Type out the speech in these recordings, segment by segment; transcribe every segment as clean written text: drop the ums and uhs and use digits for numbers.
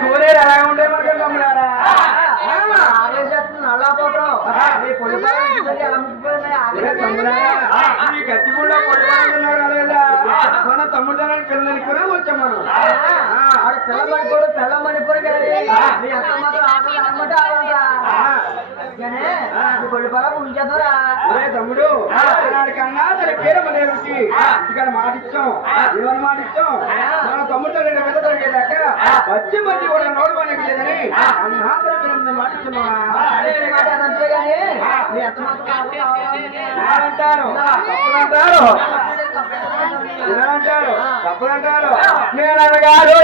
కూరేరు అలా ఉండే మనకి తమ్ముడారా ఈ గచ్చిపూడిలో పొడిపోతున్నారు అలా మన తమ్ముడారని పిల్లలని కూడా వచ్చాం మనం తెల్లమణిపూరు తెల్లమణిపూరు కానీ మీ అత్త మాత్రం అనమాట కొడుపరా ఉంచేద్దరా తమ్ముడు కన్నా తన పేరు మనకి ఇక్కడ మాటిచ్చాం ఇవన్నీ మాటిచ్చాం మన తమ్ముడు పెద్ద తగ్గేదాక వచ్చి మంచి కూడా నోటు పనికి లేదని అన్నా మాటిస్తున్నాం మీ అత్త మాత్రం అంటారు అంటారు తప్పులంటారు నేను అనగారు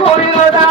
కోరినోదా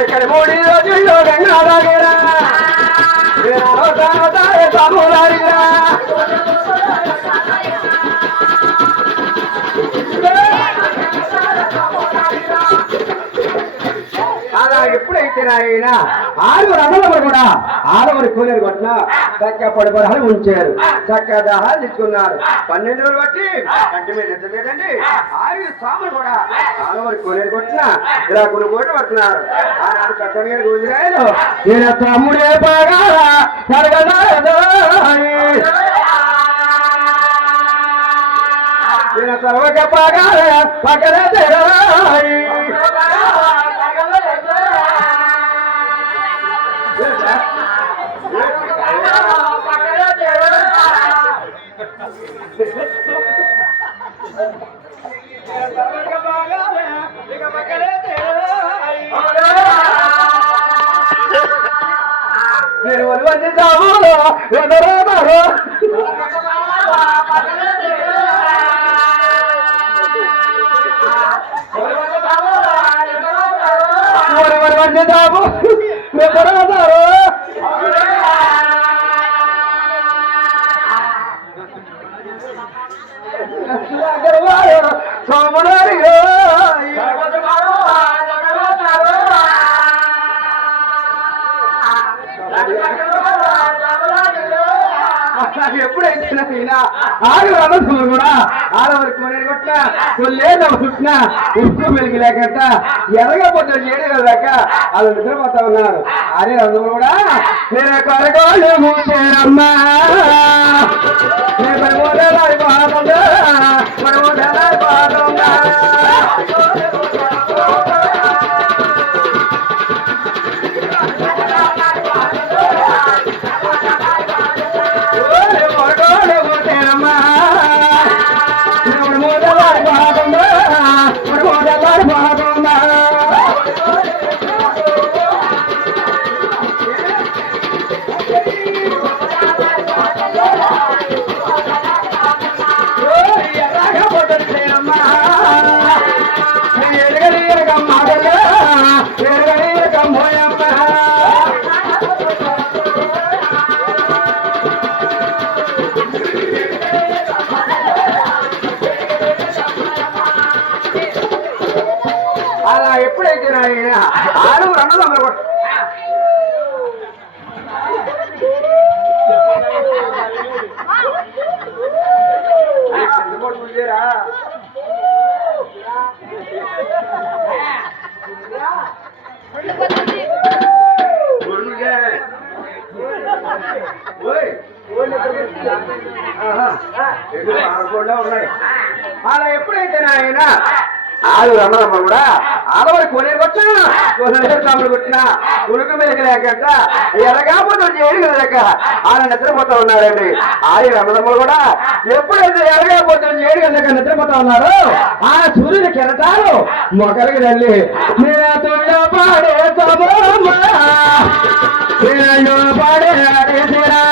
ఇక్కడ 3 రోజుల్లో గంగారాగేరా తమ్ముడారిరా అలా ఎప్పుడైతే ఆయన 6 రథములు కూడా ఆడవరి కూలీలు కొట్టిన చక్క పడిపడాలు ఉంచారు చక్క దాహాలు తీసుకున్నారు 12 రోజులు బట్టి కంటి మీద ఎంత లేదండి 6 సాములు కూడా ఆడవరి కూలీలు కొట్టిన ఇలా కొన్ని కోట్లు పడుతున్నారు ఆనాడు పెద్ద గుజరాయలు నేను తమ్ముడే బాగా నేను సర్వక బాగా పక్కనే నేను వదిలి జాములో ఎదరో జాము ఎదరో సోమనారి ఎప్పుడైతే 6 రథములు కూడా ఆడవరకు కొనేది కొట్టినా కొల్లేదా పుట్టినా ఉప్పు వెలిగి లేకంట ఎర్రగా పొద్దున చేయడం లేక వాళ్ళు నిద్రపోతా ఉన్నారు అదే రథములు కూడా నేను కొరగోళ్ళు మూసేరమ్మా అలా ఎప్పుడైతే 6 రన్నలు ఉన్నాయి. అలా ఎప్పుడైతే నాయన ఆరు అన్నదమ్మ కూడా ఆడవారి కొనేరు కొట్టినా తమ్ముడు కొట్టినా ఉడుకు మెలక లేకంట ఎరగాపోతే ఏడు లేక ఆయన నిద్రపోతా ఉన్నారండి. ఆరు అన్నదమ్ములు కూడా ఎప్పుడైతే ఎరగాపోతే ఏడు లేక నిద్రపోతా ఉన్నారు ఆ సూర్యుని కెరటాలు మొక్కలకి తల్లి నేను పాడే పాడే ఆడేసిరా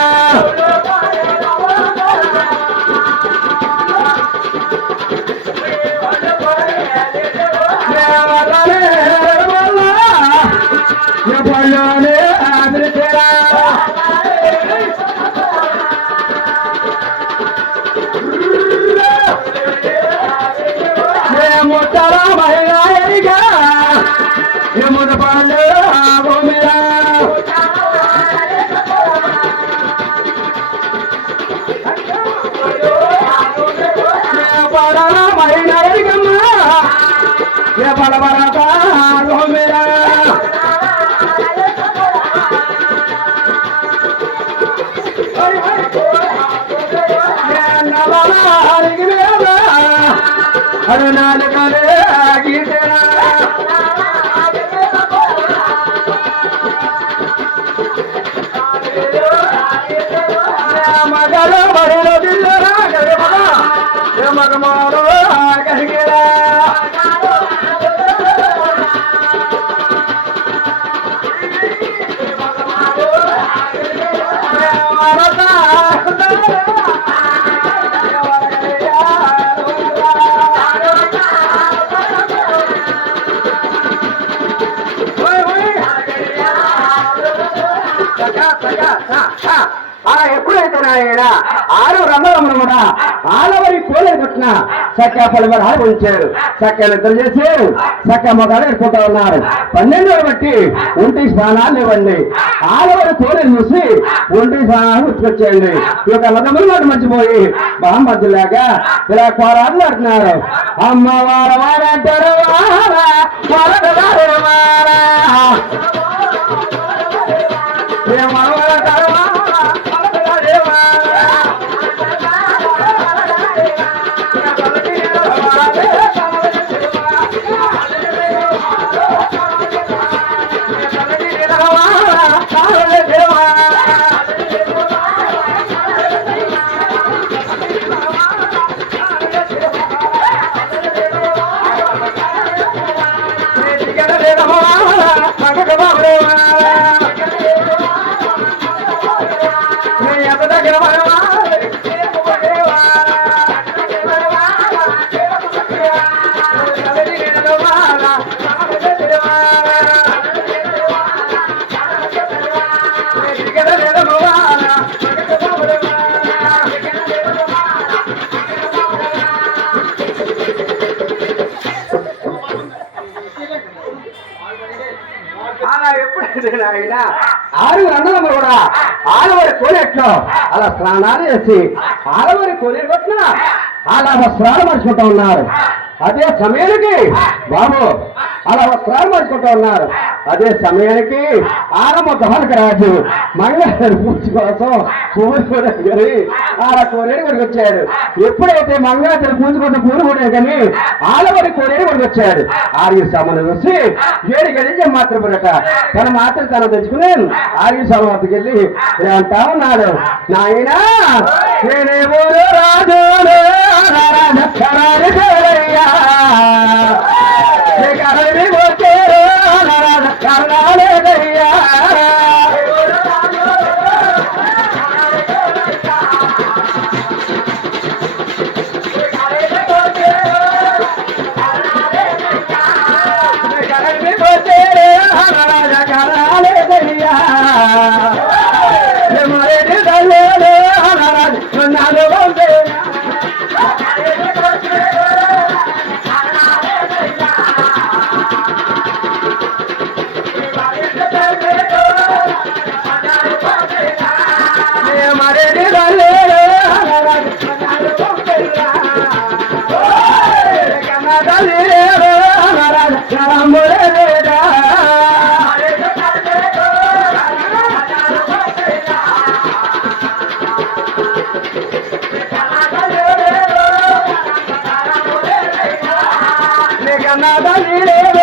ముట్టరా మహిళగా యమున పాలు భూమిరా పడరా మహిళగమ్మా పడబడతా భూమిరా అరుణాలు కలే గీతరా మగలు బడులు దిల్లరా మగమాలు కరిగిరా అలా ఎప్పుడైతే నాయన ఆరు రంగంలో కూడా ఆలవరి కోలేరు కొట్టిన చక్క పలువరాలు ఉంచారు చక్క నిద్ర చేశారు చక్క మొగాలు ఎడుకుంటా ఉన్నారు 12 బట్టి ఒంటి స్నానాలు ఇవ్వండి ఆలవరి కోలేరు చూసి ఒంటి స్నానాలు గుర్తుకొచ్చేయండి ఈ యొక్క లదములు మాట మర్చిపోయి మహమ్మద్దులాగా ఇలా కోరాటలు ఆడుతున్నారు అమ్మవారు వారంటారు అలా ఎప్పుడైతే ఆయన ఆరు అన్నదమ్మ కూడా ఆడవారి కోనేట్లో అలా స్నానాలు చేసి ఆడవారి కోనేరు కొట్టిన అలా వస్త్రాలు మర్చుకుంటూ ఉన్నారు. అదే సమయానికి బాబు అలా వస్త్రాలు మర్చుకుంటూ ఉన్నారు. అదే సమయానికి ఆరమ్మ దహనక రాజు మంగళవారి పూజ కోసం పూజ ఆడ కోనేరు కొడుకు వచ్చాడు. ఎప్పుడైతే మంగళవారి పూజ కోసం పూజ కొట్టాడు కానీ ఆడవారి కోనేరు కొడుకు వచ్చాడు. ఆర్య సామాను చూసి ఏడు గడిచే మాత్రం పడట తన మాత్రం తను తెచ్చుకుని ఆర్య సామానికి వెళ్ళి అంటా ఉన్నాడు నాయనా నేనే ఊరు రాజు కరణాలేదయ్యా కరణాలేదయ్యా నా తల్లి లేదు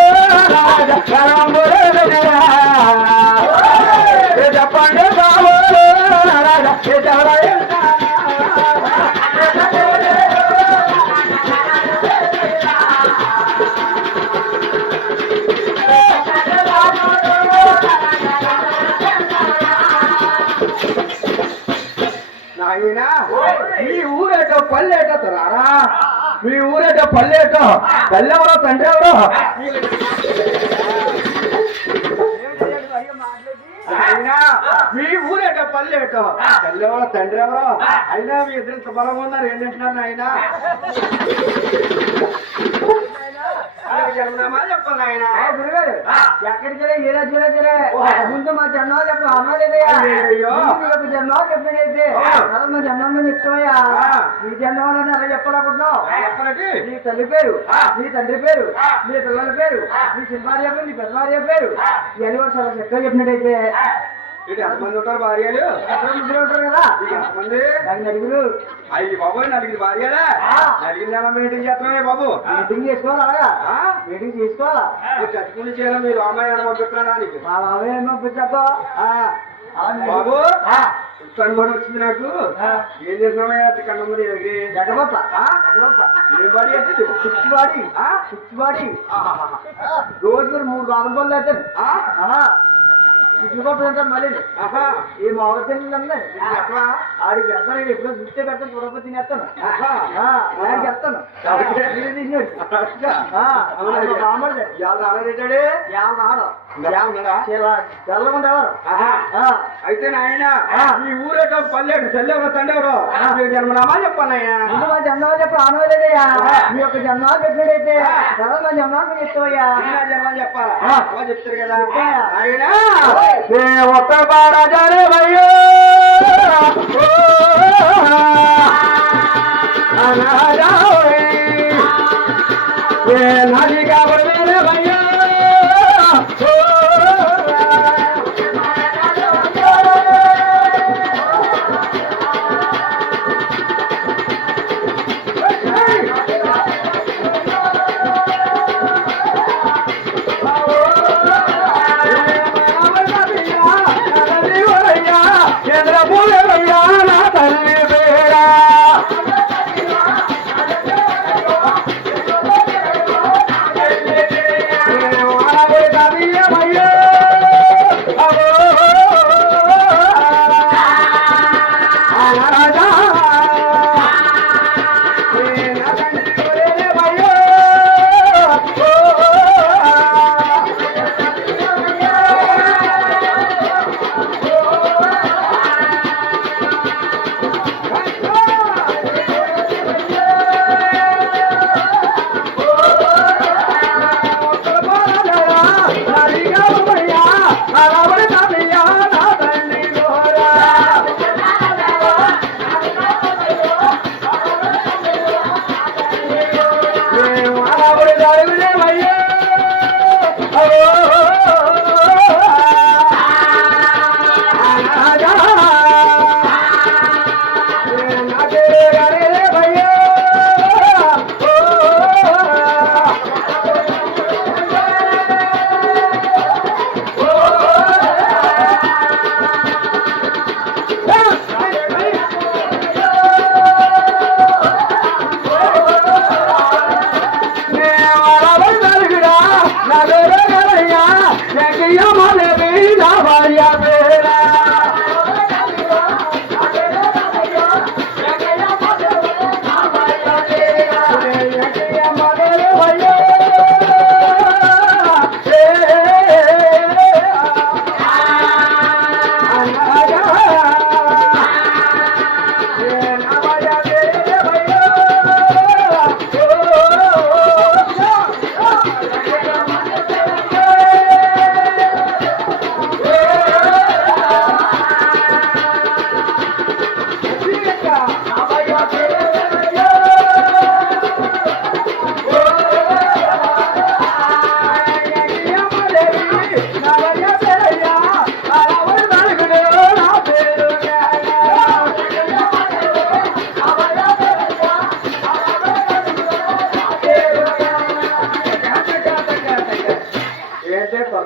చెప్పండి బాబు నాయనా మీ ఊరేటో పల్లెటో రారా మీ ఊరేటో పల్లెటో తల్లెవరో తండ్రి ఎవరో అయినా మీ ఊరేటో పల్లెటో తల్లెవరో తండ్రి ఎవరో అయినా మీ ఇద్దరు బలంగా ఉన్నారు ఏంటంటున్నారు నాయనా జన్మనామా చెప్పండి ఆయన గురుగారు ఎక్కడికి ఏ రాజ్యంలో ముందు మా జన్మాలు చెప్పు అమ్మలేదయ్యా జన్మాలు చెప్పినైతే మా జన్మ చెప్తావయ్యా నీ జన్మాలని అలా చెప్పాలనుకుంటున్నావు నీ తల్లి పేరు నీ తండ్రి పేరు నీ పిల్లల పేరు నీ చిన్నవారి పేరు నీ పెద్దవారి పేరు ఇవన్నీ కూడా చాలా చక్కగా చెప్పినట్టయితే ఎంతమంది ఉంటారు భార్యలు ఉంటారు కదా ఎంతమంది నలుగురు అయ్యి బాబు నలుగురు భార్యలే నలుగురు మీటింగ్ చేస్తున్నామే బాబు మీటింగ్ చేసుకోవాలా అలాగా మీటింగ్ చేసుకోవాలా చచ్చుకుని చేయాలి మీరు రామాయణం పంపించడానికి మా మామయ్య పంపించాక బాబు కనుగొని వచ్చింది నాకు ఏం చేసినామయ్యా కన్నుమని జగపప్ప ఏం బాడీ అంటే సిక్స్ బాడీ రోజు 3 వారం పనులు అయితే సిగ్గుపప్పు అంటారు మళ్ళీ ఈ మావతండి ఆడికి వెళ్తాను ఎప్పుడో చూస్తే పెడతాను చూడకపోతే తినేస్తాను ఆయనకి వెళ్తాను తెల్లకుండా ఎవరు అయితే నాయన ఈ ఊరేటో పల్లెడు తెల్లెవరో తండెవరో జన్మనామా చెప్పాను ఆయన ముందు మా జన్మాలు చెప్పు ఆనవలేదయ్యా మీ యొక్క జన్మాలు పెట్టినట్టయితే తర్వాత మా జన్మాలు చెప్తావయ్యా జన్మాలు చెప్పాలా అలా చెప్తారు కదా ఆయన ఒక్క బారాజారే భయ్యో నాది కాబడే భయ్యో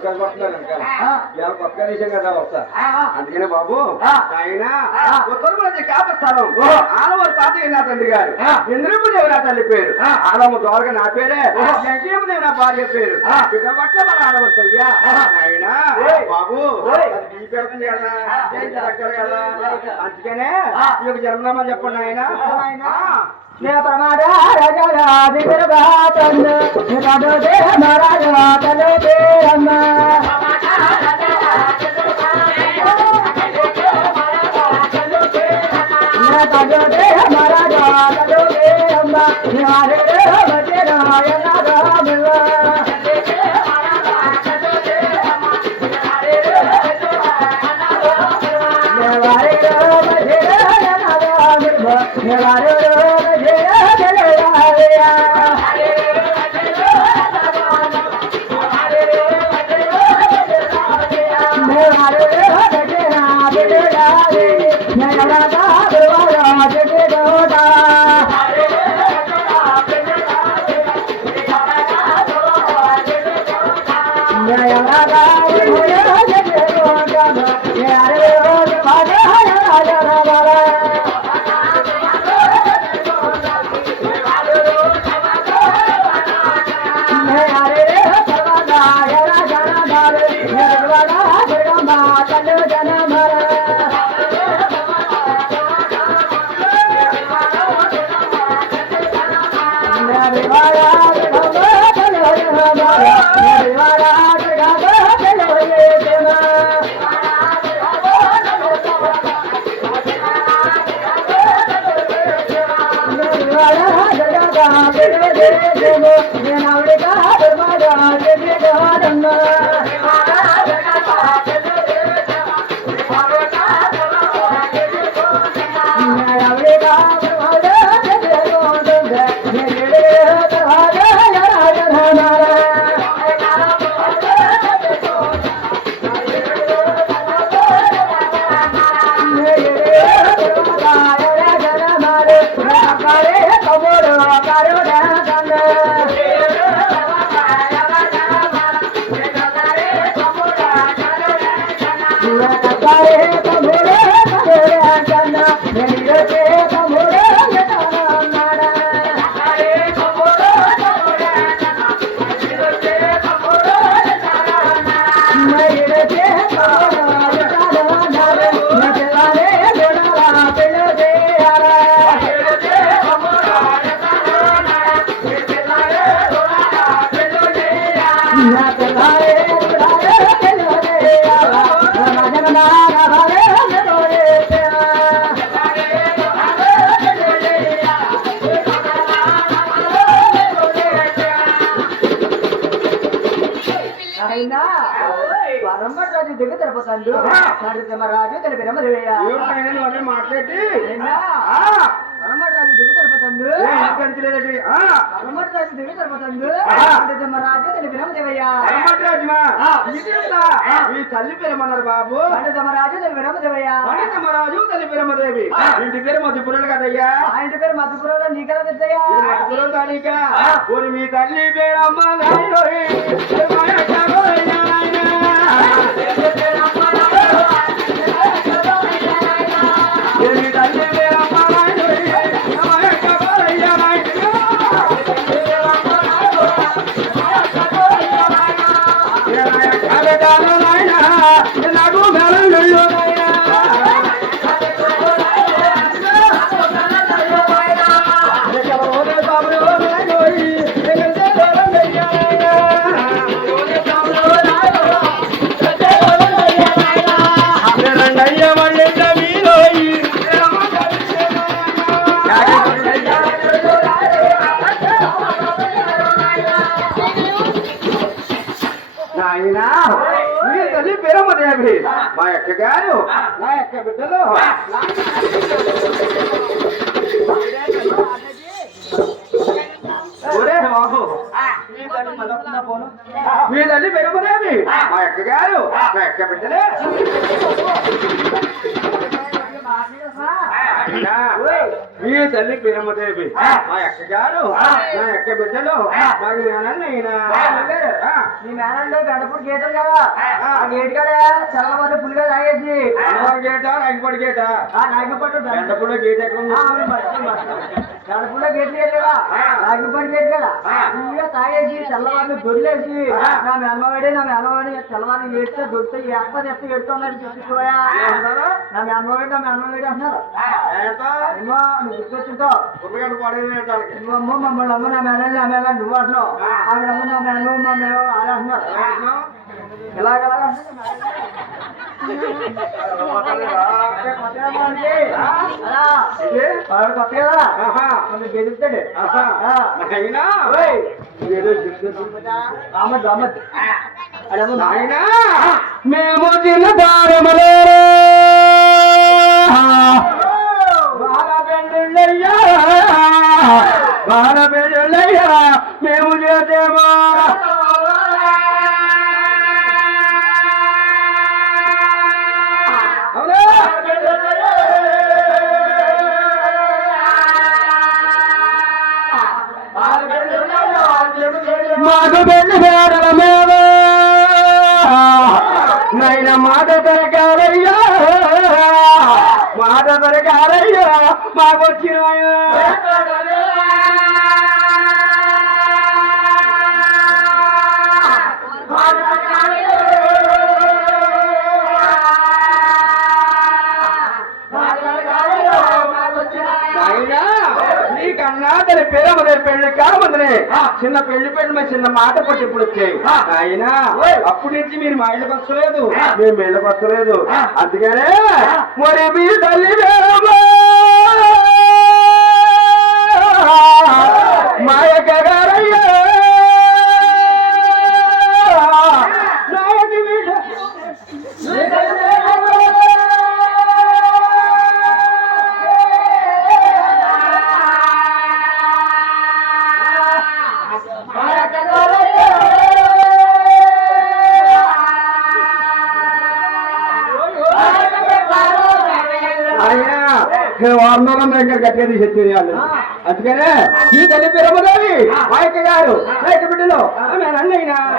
కొబ్బరికాయలు కొడుతున్నారు ఇవాళ కొబ్బరికాయ విషయం కదా వస్తా అందుకనే బాబు ఆయన ఉత్తరముల కాపస్థానం ఆలవారి తాతయ్య నా తండ్రి గారు ఇంద్రపుదేవి నా తల్లి పేరు ఆలమ్మ దోరగా నా పేరే వెంకయ్యదేవి నా భార్య పేరు పట్ల మన ఆడవచ్చు అయ్యా ఆయన బాబు అది బీ పెడుతుంది కదా దగ్గర కదా అందుకనే ఈ యొక్క జన్మనామా చెప్పండి ఆయన రాజు తన విరమదేవయ్య మాట్లాడి రాజు దిగు తరపుతందు రాజు దిగు తరపుతందు రాజు తన విరమదేవయ్య ఈ తల్లి పేరమన్నారు బాబు రాజు తన విరమదేవయ్య రాజు తల్లి పేరమదేవి ఇంటి పేరు మధ్యపురాలు కదయ్యా ఆ ఇంటి పేరు మధ్యపురంలో నీకెలా తెలుసయ్యా మధ్యపురం దానికా మీ తల్లి పేరమ్మ మీ తల్లి పేరమ్మదేవి మా యొక్క గారు నా యొక్క బిడ్డలు మీ తల్లి పేరమ్మదేవి మా యొక్క గారు నా యొక్క బిడ్డలే మీ తల్లి పీరమ్మదేవి మా అక్క గారు నా అక్క బిడ్డలు నాకు మేనన్నయ్యనా నీ మేనంలో గడపడు గేటలు కదా ఆ గేట్ కాడ చాలా మంది ఫుల్గా తాగేసి గేటా నాగిపడి గేటా నాగపట్టు గంటపూడ గేట్ ఎక్కడ ఉంది గడపలో గేట్లు వెళ్ళేవా నాగపడి గేట్ కదా ఫుల్గా తాగేసి తెల్లవారిని దొరిలేసి నా మేనవాడే తెల్లవారిని ఏడితే దొరికితే ఎక్కడ ఎత్తి ఎడుతున్నాడు చూసుకోయా నా మేనవాడు అంటున్నారు ఏమో నువ్వు గుర్తొచ్చుంటావు నువ్వమ్మ మమ్మల్ని అమ్మ నా మేనల్ని అమ్మేలా నువ్వు అంటున్నావు ఆవిడ అమ్మ నా మేనో మా మేము అలా అంటున్నారు ఎలాగలా కొత్త కదా గెలుస్తాడు మేము చిన్న దారములే బాల పెళ్ళయ్యా మేము చేసేమా మాకు పెళ్లి పేడల మీద నైనా మాట దొరకారయ్యా మాట దొరకారయ్యా మాకు వచ్చిన నీకన్నా తన పేరమ్మదే పెళ్లి కామందనే చిన్న పెళ్లి చిన్న మాట పట్టి ఇప్పుడు వచ్చాయి అయినా అప్పటి నుంచి మీరు మా ఇళ్ళకి వస్తలేదు మేము ఇళ్ళకి వస్తలేదు అందుకనే మరి మీ తల్లి మా యొక్క గారయ్యా వారణం దగ్గర గట్టిగా తీసేది వాళ్ళు అందుకనే ఈ తల్లి పిరమదేవి మా యొక్క గారు నా యొక్క బిడ్డలు నేను అన్నయ్యనా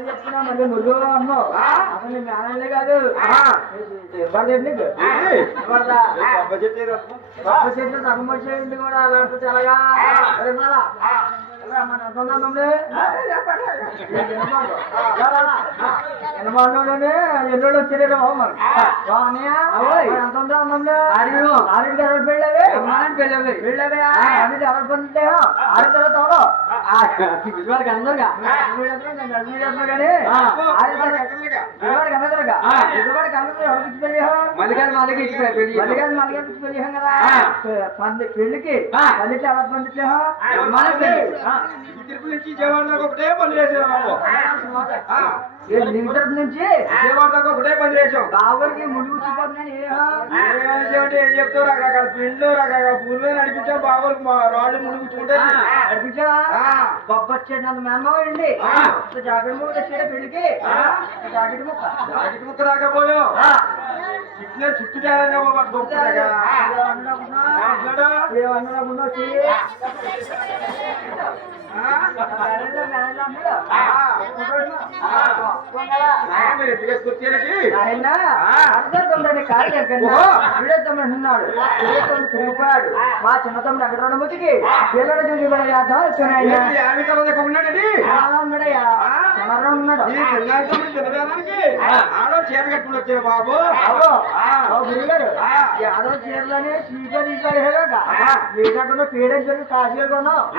చెప్తున్నా మళ్ళీ మురుగు అన్నావు అసలు నీ మేనల్లే కాదు చెట్లు సగం వచ్చేది కూడా అలాంటి ఎలాగా మన ఎన్నోళ్ళు వచ్చేది ఎంత ఉందా అన్నంలో ఆరింటి ఎవరు పెళ్ళవే పెళ్ళవే అది ఎవరు పొందుతే ఆరు తర్వాత వాడికి అందరుగా కానీ వాడికి అందరూ ఎవరికి పెళ్ళి మల్లిగాని పెళ్ళి కదా పెళ్లికి పల్లికి ఎవరు పొందుతే మన పెళ్లి నుంచి విజయవాడలో ఒకటే పని చేసాము నుంచి విజయవాడలో ఒకటే పని చేసాం బాబుకి ముడి కూర్చుపోతున్నాను ఏం చెప్తావు రకరకాల పిండ్లు రకరకాల పూలు నడిపించాం బాబుకి రాళ్ళు ముడి కూర్చుంటాయి నడిపించావా బొబ్బొచ్చేటంత మేనమావండి జాకెట్ ముక్క తెచ్చేట పెళ్లికి జాకెట్ ముక్క రాకపోయావు చుట్టూ ఏమన్నా వచ్చి తిరిగిపోయాడు మా చిన్న తమ్ముడు ఎక్కడ ముతికి పిల్లలు చూసి చీర కట్టుకుని వచ్చారు బాబు గురుగారు యాదవ చీరలోనే చీకటి తీసుకెళ్ళి పేడెంట్ కాశీలు కొన్నాం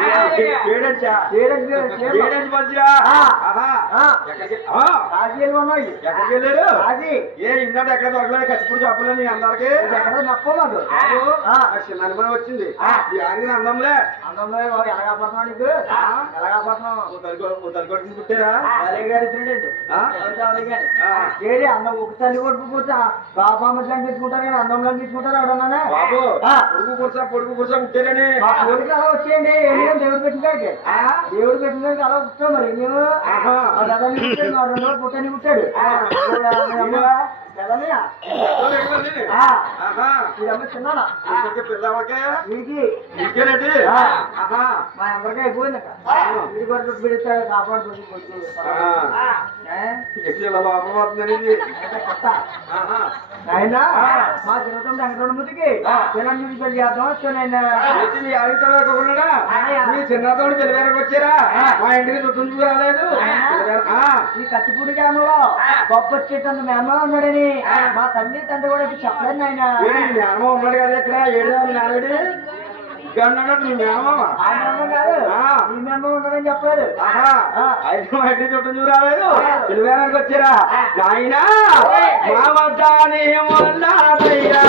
కాశీలు కొన్నాయి ఎక్కడికి వెళ్ళారు అది ఏ ఇందాక ఎక్కడ దొరకలేదు కచ్చిపూడి చెప్పలేదు నీ అందరికి ఎక్కడ నప్పమాదు చిన్న అనుమానం వచ్చింది అందంలే ఎలాగపోతున్నావు నీకు ఎలాగపోతున్నావు తల్లికొట్టుకుని పుట్టారా ఏది అన్నం ఒక తల్లి కొడుకు కూర్చా బాబామ్మ తీసుకుంటారు కానీ అందంలో తీసుకుంటారు ఎవడన్నా బాబు పొడుగు కూర్చా పుట్టారని మా కోరిక అలా వచ్చేయండి దేవుడు పెట్టినాడికి దేవుడు పెట్టినాడికి అలా కూర్చో మరి మేము పుట్టని పుట్టాడు కదన్నయ్య ఇదమ్మ చిన్ననా వీడికి మా అందరికీ అయిపోయిందట వీడి కొరకు పిడిచాడు కాపాడుతుంది ఆయన మా చిన్నతం వెంకటరమూర్తికి చిరంజీవి పెళ్లి చేద్దాం వచ్చానైనా చిన్నతోడు పిల్లవేరకు వచ్చారా మా ఇంటికి చుట్టూ రాలేదు ఈ కత్తిపూడి గ్రామంలో గొప్ప వచ్చేటంత మేమ ఉన్నాడని మా తల్లి తండ్రి కూడా చెప్పలేదు ఆయన మేనమా ఉన్నాడు కదా ఇక్కడ ఏడు నాలుగు గన్నాడు నీ మేనమామ ఈ మేమ ఉన్నాడని చెప్పలేదు అయితే మా ఇంటి చుట్టూ చూరాలేదు పిల్లవేరకు వచ్చారా నాయన మా వద్దాని మొన్నాడయ్యా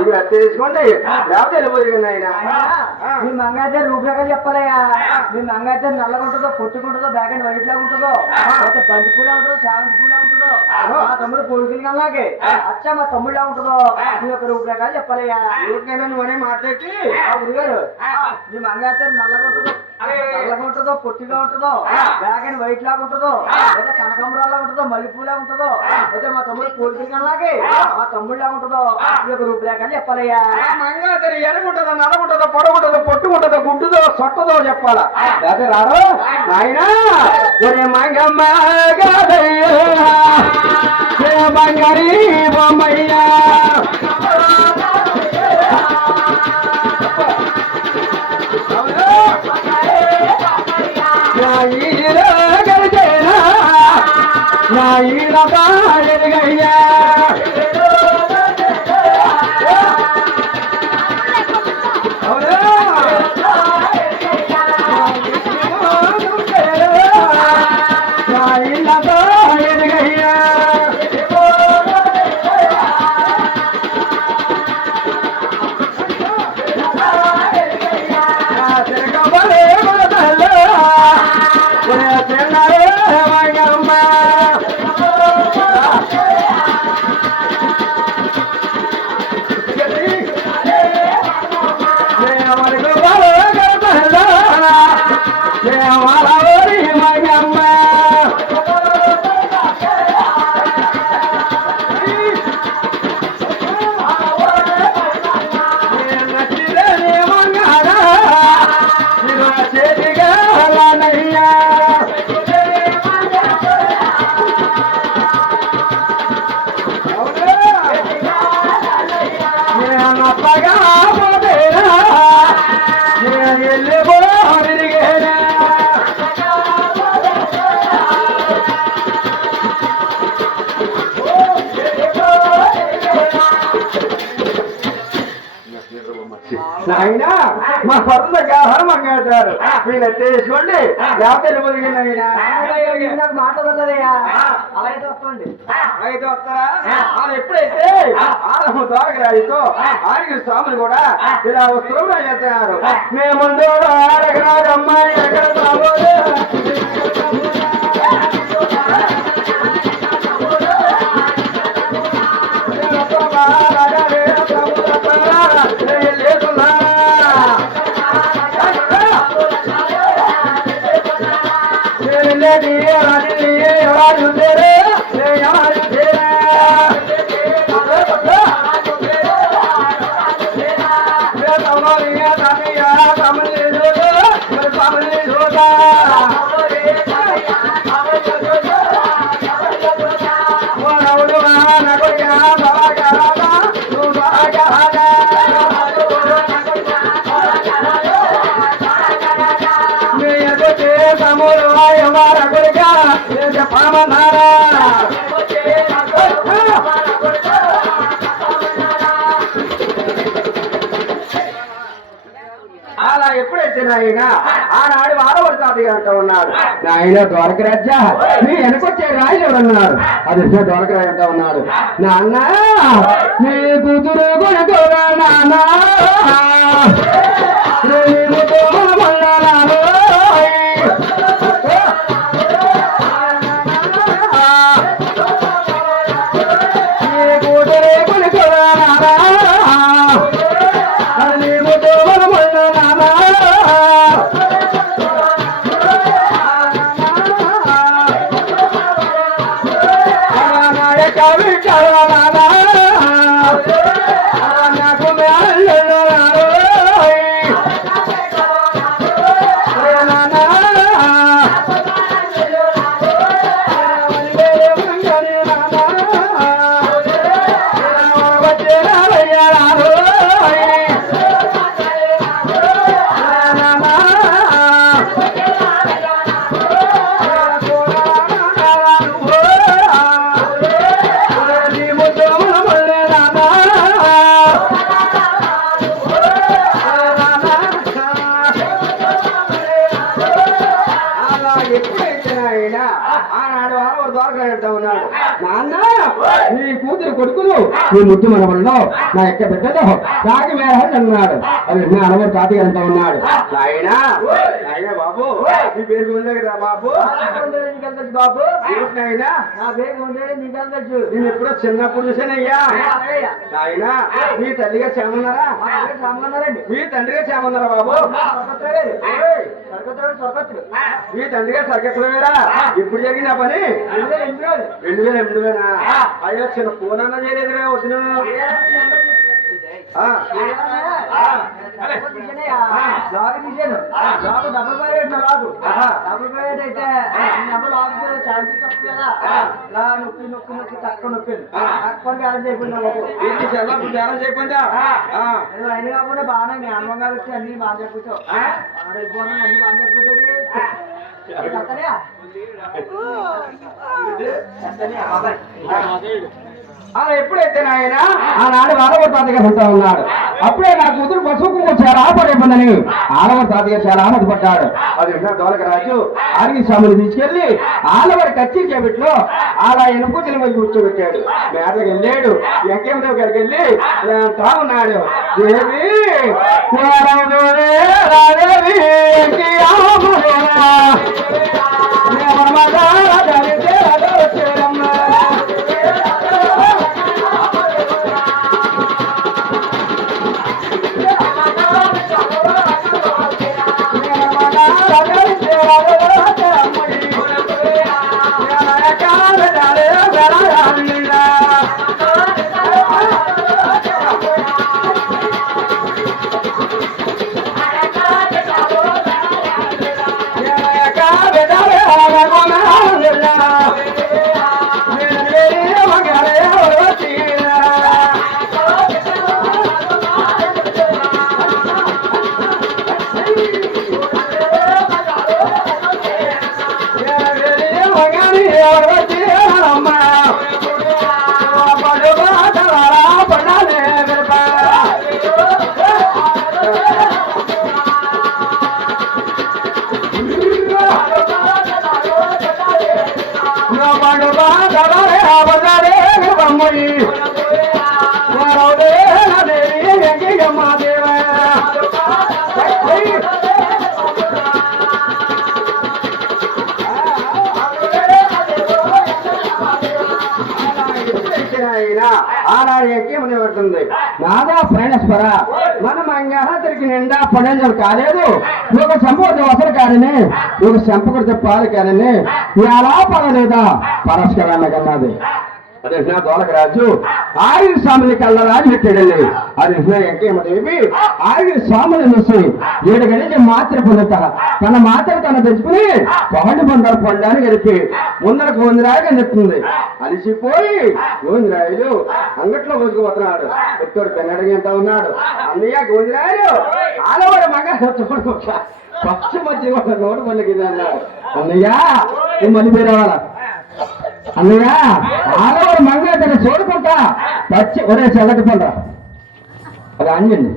ఇది తీసుకోండి లేకపోతే వెళ్ళిపోయింది ఆయన మీ మంగాచారి రూపురేఖలు చెప్పాలయ్యా మీ మంగాచారి నల్లగా ఉంటుందో పొట్టుకుంటుందో బ్యాక్ అండ్ వైట్ లాగా ఉంటుందో లేకపోతే బంతి పూలా ఉంటుందో శాంతి పూలా ఉంటుందో మా తమ్ముడు పోలికలు కల్లాగే అచ్చా మా తమ్ముడులా ఉంటుందో మీ యొక్క రూపురేఖలు చెప్పాలయ్యా నువ్వనే మాట్లాడి గురుగారు మీ మంగాచారి నల్లగా ఉంటుందో నల్లగా ఉంటుందో పొట్టిగా ఉంటుందో బ్యాక్ అండ్ వైట్ లాగా ఉంటుందో లేదా కనకాంబరాలా ఉంటుందో మల్లెపూలా ఉంటుందో అయితే మా తమ్ముడు పోలికలు కల్లాగే మా తమ్ముడులా ఉంటుందో మీ యొక్క రూపురేఖలు చెప్పాలయ్యా మంగాచారి ఎరగుంటుందో నల్లగుంటుందో పొడగుంటుందో పొట్టుకుంటుందో గుడ్డుదో సొట్టదో చెప్పాలా అదే రాడు నాయనా మంగమ్మ బంగారీ బొమ్మయ్యా గడిచేనా నా ఈడ బాగయ్యా ఆయన మా పరుల గారు మంగాచారు వీళ్ళు తీసుకోండి లేకపోతే నాకు మాట్లాడదయ్యా అలా అయితే వస్తుంది అయితే వస్తారా వాళ్ళు ఎప్పుడైతే ఆరము ద్వారకరాజుతో ఆరుగురు స్వాములు కూడా ఇలా వస్త్రం చేస్తున్నారు మేము ముందు ఆరగరాజు అమ్మాయి ఎక్కడ ఆయన ఆనాడు వారవరి తాతయ్య అంటూ ఉన్నాడు. నాయన ద్వారకరాజా నీ వెనకొచ్చే రాయలు ఎవరన్నారు. అది ద్వారకరాజు అంటూ ఉన్నాడు. నాన్న నీ కూతురు కొనుకోరా నాన్న నీ కూతురు కొడుకులు నీ ముద్దు మనవల్లో నా యొక్క బిడ్డలో తాగి మేరని అన్నాడు. అది నా అనవరు తాతయ్య అంటూ ఉన్నాడు. నాయనా నాయనా బాబు నీ పేరు ఉందే కదా బాబు. బాబు నాయనా నా పేరు ఉండేది నీకు నేను ఎప్పుడో చిన్నప్పుడు చూసానయ్యా. నాయనా మీ తల్లిగా చేయమన్నారా మీ తండ్రిగా చేయమన్నారా బాబు. మీ తండ్రిగా సర్కత్రవేరా. ఎప్పుడు జరిగిన పని 2008 అయ్యో చిన్న పూనన్నా చేయలేదురా వచ్చిన అయిపోయిందా అయిన కాకుండా బాగా జ్ఞానంగా వచ్చి అన్ని బాగా చెప్పుతావు అన్ని బాగా చెప్పుతుంది. అలా ఎప్పుడైతే నాయన ఆనాడు ఆడవరి తాతయ్య ఉంటా ఉన్నాడు. అప్పుడే నా కూతురు పశువుకు చాలా ఆపడైపోయిందని ఆడవరి తాతయ్య చాలా ఆనందపడ్డాడు. అది ద్వారకరాజు ఆర్గి స్వామిని తీసుకెళ్లి ఆడవరి కచ్చి చేపట్లో అలా ఎనుకూతుల మీద కూర్చోబెట్టాడు. మేడకి వెళ్ళాడు. వెంకయ్యదేవి గారికి వెళ్ళి అంటా ఉన్నాడు. దేవి పడుతుంది. నాదా ప్రణేశ్వర మన మంగళాద్రికి నిండా పడేజలు కాలేదు. ఒక సంపూర్ణ వసలు కాదని ఒక సంపకుడితో పాలు కాదని ఎలా పడలేదా పరస్కరాన్న కన్నది. అదే దోలకరాజు ఆయుధ స్వామిని కళ్ళరాజు పెట్టాడండి. అది ఎంకేమదేవి ఆయుధ స్వాములు చూసి 7 గడికి మాత్ర పొందుతా తన మాత్ర తన తెచ్చుకుని పగండి పొందారు పొందాన్ని కలిపి ముందర గోందిరాగా చెప్తుంది. అలిసిపోయి గోందిరాయుడు అంగట్లో కొనుక్కుపోతున్నాడు. ఎక్కడ పెన్నడిగి ఎంత ఉన్నాడు. అన్నయ్య గోందిరాయుడు ఆలవాడు మగ పక్షి మధ్య నోటు పనులకి ఇది అన్నాడు. అన్నయ్య మళ్ళీ పేరు రావాలా అన్నయ్య ఆడవాడు మంగళ చూడుకుంటా పచ్చి ఒరే చల్లటి పండ్రా అది అంజండి.